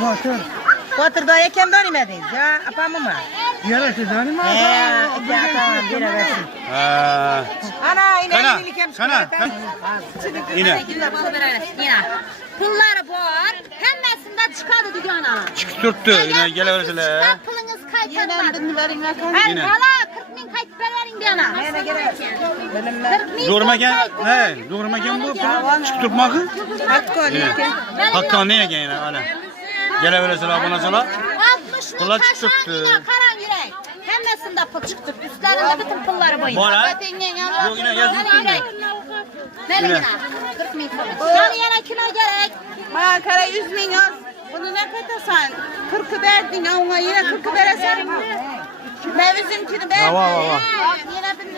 Motor. Batır da ekem dönmediniz ya. Apamı mı? Yarası danım mı? Tamam, bir versin. Ana yine Kana, iyilik hem kana. Yine. Yine. Pulları var. Hemmesinden çıkardı dükkana. Çık tuttu yine geleversele. Çıkar pulunuz kaytarmadı. Yine. Hala 40 bin kayıt verin diyana. 40 bin Doğurmaken ne? Doğurmaken bu. Çık tutmakı. Yine. Hatta neye gene ana. Geleversele bana sala. 60 bin Pullar taşan çıktı. yine karan yürek. Hemmesinde pul çıktı. Üstlerinde bütün pulları boyun. Bana. Yok yine yazık yine. Ne yine? 40 bin pul. Yani yine kilo gerek. Makara 100 milyon. Bunu ne katarsan? 40'ı verdin ona yine 40'ı veresen. Ne bizimkini ver. Va va va. Yine bin.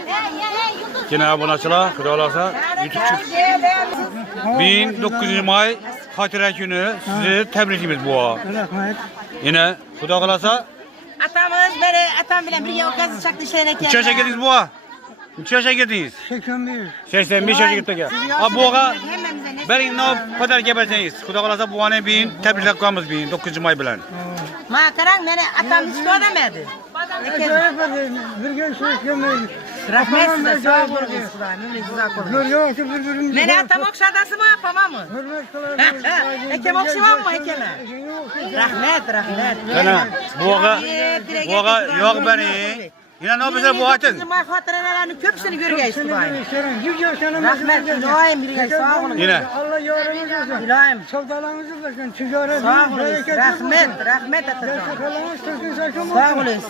Yıldız. Yine bana sala. Kralasa. YouTube çık. 1900 May Hatire günü sizi tebrikimiz bu. Rahmet. Yine Xudo kalasa Atamız beri atam bilen bir yol gazı çaktı şeyine geldi. neçe yaşa girdiniz bu? Neçe yaşa girdiniz? 81. 85 yaşa girdiniz. Ha buğa berin ne kadar geberseniz. Xudo kalasa buğanı bin tebrikler koyamız bin 9. May bilen. Makaran beni atam hiç görmedi. Bir gün söyleyeyim. Rahmet size sağ olun. Beni atam okşadası mı yapamam mı? Hekem okşamam mı hekeme? Rahmet rahmet. Sana buğa yok beni. Yine ne yapıyorsun bu atın? Bizim hatıralarının köpüsünü görgeyiz Kubayım. Rahmet İlahim bir sağ olun. Yine. Allah yardımcınız olsun. İlahim. Sevdalarınızı versin. Ticaret. Sağ olun. Rahmet rahmet atacağım. Allah'ın sözünü sakın. Sağ olun.